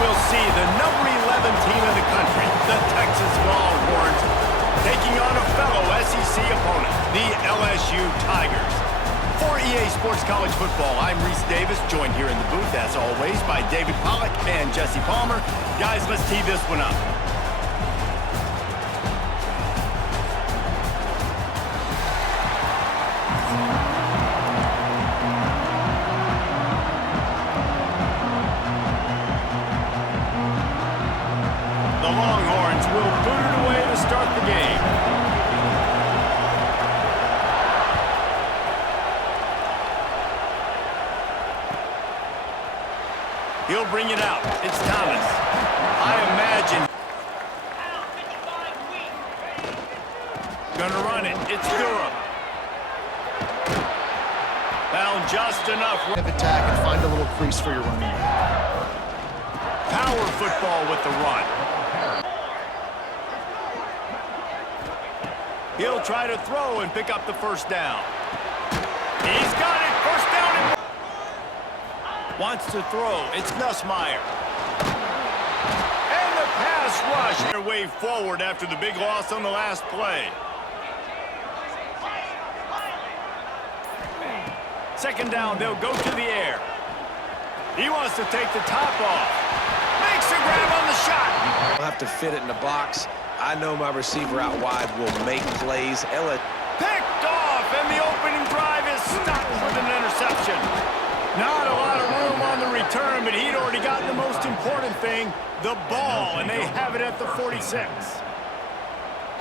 we'll see the number 11 team in the country, the Texas Longhorns, taking on a fellow SEC opponent, the LSU Tigers. For EA Sports College Football, I'm Reese Davis, joined here in the booth, as always, by David Pollack and Jesse Palmer. Guys, let's tee this one up. The Longhorns will boot it away to start the game. He'll bring it out. It's Thomas. I imagine. Gonna run it. It's Durham. Found just enough. Attack and find a little crease for your running back. Power football with the run. He'll try to throw and pick up the first down. He's got it. First down. And wants to throw. It's Nussmeier. And the pass rush. Their way forward after the big loss on the last play. Second down, they'll go to the air. He wants to take the top off. Makes a grab on the shot. I'll have to fit it in the box. I know my receiver out wide will make plays. Picked off, and the opening drive is stopped with an interception. Not a lot of room on the return, but he'd already gotten the most important thing, the ball, and they have it at the 46.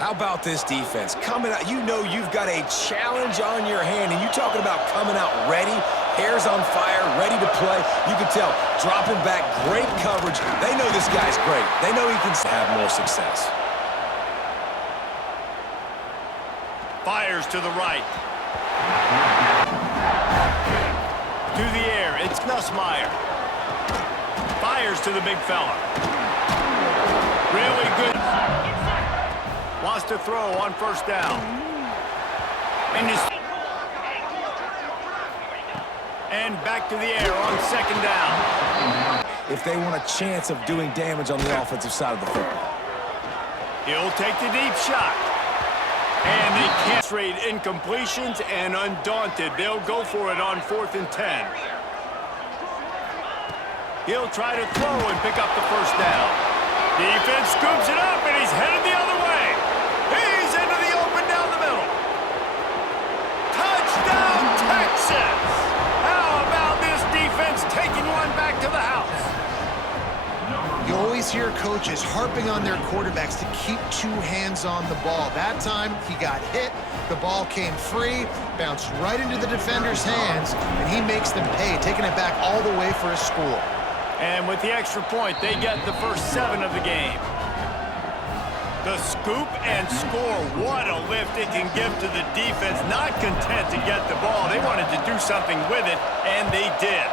How about this defense? Coming out, you know you've got a challenge on your hand, and you're talking about coming out ready, hairs on fire, ready to play. You can tell, dropping back, great coverage. They know this guy's great. They know he can have more success. Fires to the right. To the air, it's Nussmeier. Fires to the big fella. Really good. Wants to throw on first down. And back to the air on second down. If they want a chance of doing damage on the offensive side of the football. He'll take the deep shot. And they can't trade incompletions, and undaunted, they'll go for it on 4th and 10. He'll try to throw and pick up the first down. Defense scoops it up, and he's headed the other way. He's into the open down the middle. Touchdown, Texas! How about this defense taking one back to the house? You always hear coaches harping on their quarterbacks to keep two hands on the ball. That time, he got hit, the ball came free, bounced right into the defender's hands, and he makes them pay, taking it back all the way for a score. And with the extra point, they get the first 7 of the game. The scoop and score, what a lift it can give to the defense. Not content to get the ball, they wanted to do something with it, and they did.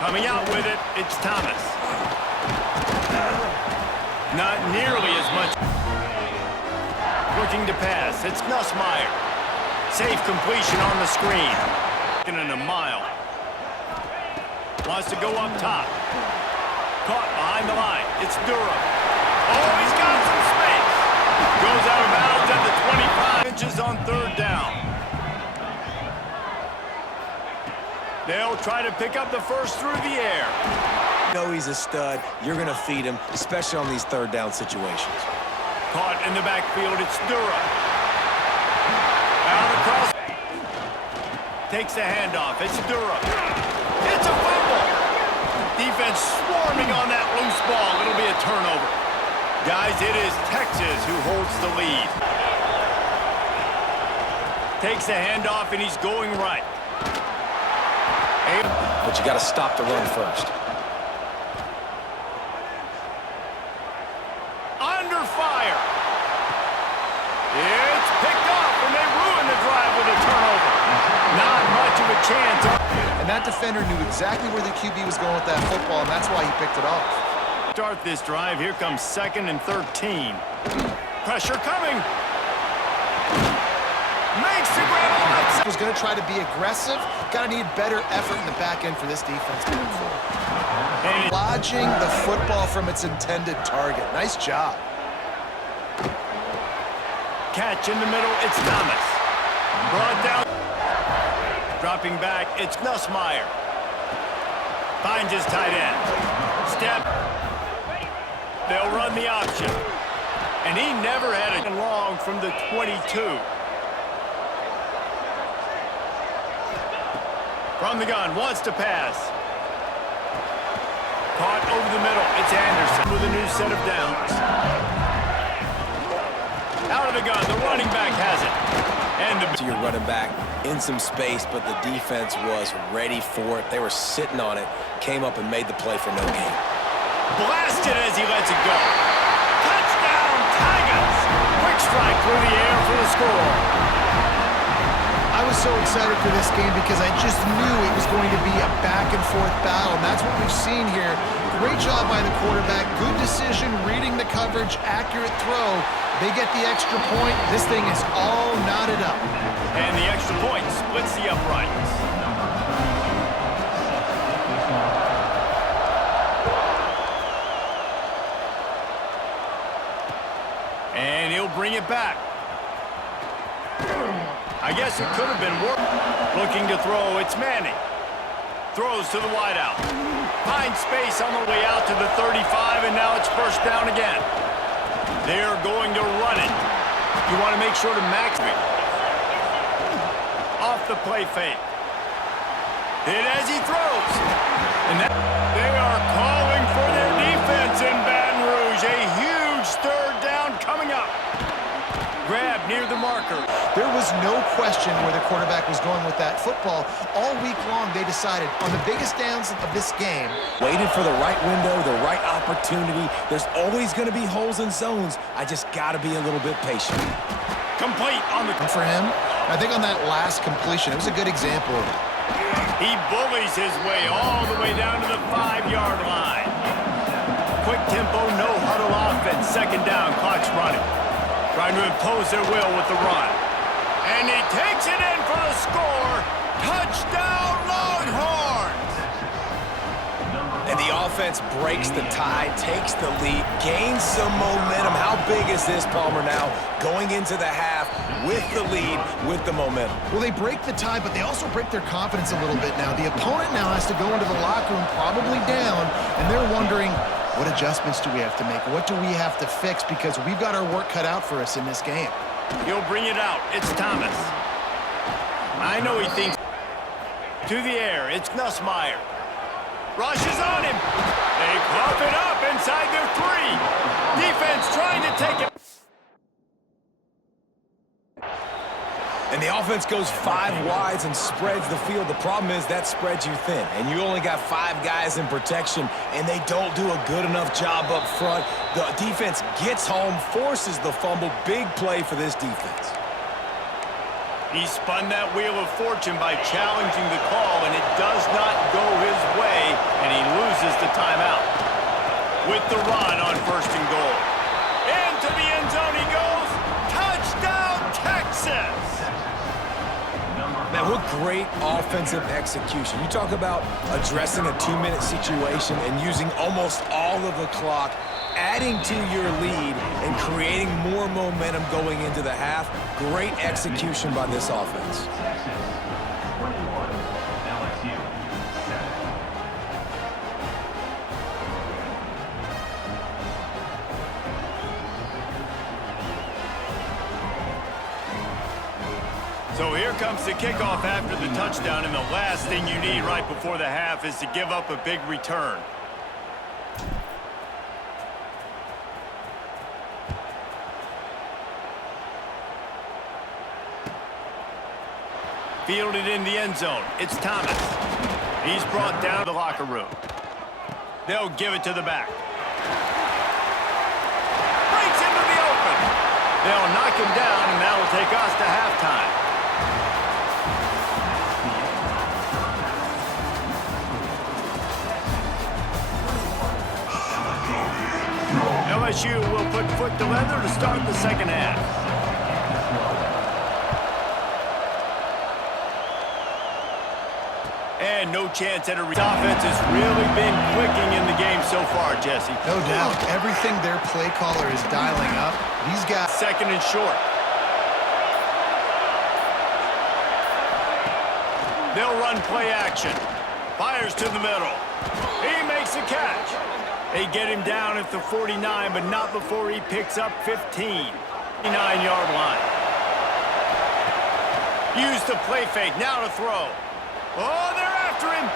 Coming out with it, it's Thomas. Not nearly as much. Looking to pass, it's Nussmeier. Safe completion on the screen. In a mile. Wants to go up top. Caught behind the line. It's Durham. Oh, he's got some space. Goes out of bounds at the 25 inches on third down. They'll try to pick up the first through the air. You know he's a stud. You're going to feed him, especially on these third down situations. Caught in the backfield, it's Durham. Out across. Takes the handoff, it's Durham. It's a fumble. Defense swarming on that loose ball. It'll be a turnover. Guys, it is Texas who holds the lead. Takes the handoff, and he's going right. But you got to stop the run first. Under fire. It's picked off, and they ruin the drive with a turnover. Not much of a chance. And that defender knew exactly where the QB was going with that football, and that's why he picked it off. Start this drive. Here comes 2nd and 13. Pressure coming. Makes the grab on that was going to try to be aggressive. Got to need better effort in the back end for this defense moving forward. Lodging the football from its intended target. Nice job. Catch in the middle, it's Thomas. Brought down. Dropping back, it's Nussmeier. Finds his tight end. Step. They'll run the option. And he never had it long from the 22. From the gun, wants to pass. Caught over the middle, it's Anderson with a new set of downs. Out of the gun, the running back has it. And to your running back in some space, but the defense was ready for it. They were sitting on it, came up and made the play for no gain. Blasted as he lets it go. Touchdown, Tigers! Quick strike through the air for the score. I was so excited for this game because I just knew it was going to be a back-and-forth battle, and that's what we've seen here. Great job by the quarterback. Good decision, reading the coverage, accurate throw. They get the extra point. This thing is all knotted up. And the extra point splits the uprights. And he'll bring it back. I guess it could have been worse. Looking to throw, it's Manning. Throws to the wideout. Finds space on the way out to the 35, and now it's first down again. They're going to run it. You want to make sure to max it. Off the play fake. Hit as he throws. And that they are calling for their defense in Baton Rouge. A huge third down coming up. Grab near the marker. There was no question where the quarterback was going with that football. All week long, they decided on the biggest downs of this game. Waited for the right window, the right opportunity. There's always going to be holes in zones. I just got to be a little bit patient. Complete on the... For him, I think on that last completion, it was a good example of it. He bullies his way all the way down to the 5-yard line. Quick tempo, no huddle offense. Second down, clock's running. Trying to impose their will with the run. And he takes it in for the score. Touchdown, Longhorns! And the offense breaks the tie, takes the lead, gains some momentum. How big is this, Palmer, now? Going into the half with the lead, with the momentum. Well, they break the tie, but they also break their confidence a little bit now. The opponent now has to go into the locker room probably down, and they're wondering, what adjustments do we have to make? What do we have to fix? Because we've got our work cut out for us in this game. He'll bring it out. It's Thomas. I know he thinks. To the air. It's Nussmeier. Rushes on him. They cough it up inside their 3. Defense trying to take it. And the offense goes 5 wides and spreads the field. The problem is that spreads you thin, and you only got 5 guys in protection, and they don't do a good enough job up front. The defense gets home, forces the fumble. Big play for this defense. He spun that wheel of fortune by challenging the call, and it does not go his way, and he loses the timeout. With the run on 1st and goal. Into the end zone he goes. Touchdown, Texas! Man, what great offensive execution. You talk about addressing a 2-minute situation and using almost all of the clock, adding to your lead and creating more momentum going into the half. Great execution by this offense. So here comes the kickoff after the touchdown, and the last thing you need right before the half is to give up a big return. Fielded in the end zone. It's Thomas. He's brought down to the locker room. They'll give it to the back. Breaks into the open. They'll knock him down, and that will take us to halftime. LSU will put foot to leather to start the second half. no chance at a offense has really been clicking in the game so far, Jesse. No doubt. Everything their play caller is dialing up. These guys... Second and short. They'll run play action. Fires to the middle. He makes the catch. They get him down at the 49, but not before he picks up 15. 9-yard line. Use the play fake. Now to throw. Oh, they're after him.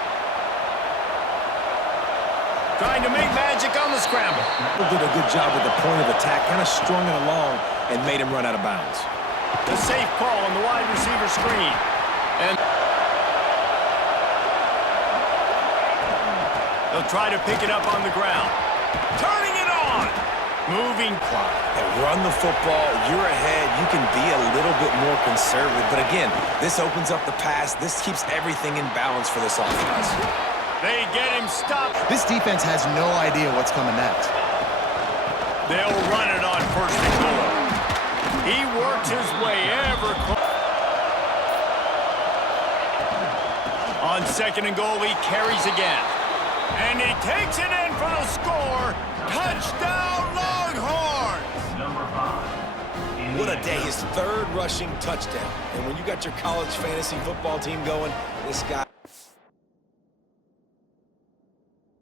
Trying to make magic on the scramble. Did a good job with the point of attack, kind of strung it along and made him run out of bounds. The safe call on the wide receiver screen. And they'll try to pick it up on the ground. Turning it on. Moving clock. They run the football. You're ahead. You can be a little bit more conservative. But again, this opens up the pass. This keeps everything in balance for this offense. They get him stopped. This defense has no idea what's coming next. They'll run it on first and goal. He works his way ever close. On second and goal, he carries again. And he takes it in for the score. Touchdown, Longhorns! What a day. His third rushing touchdown. And when you got your college fantasy football team going, this guy...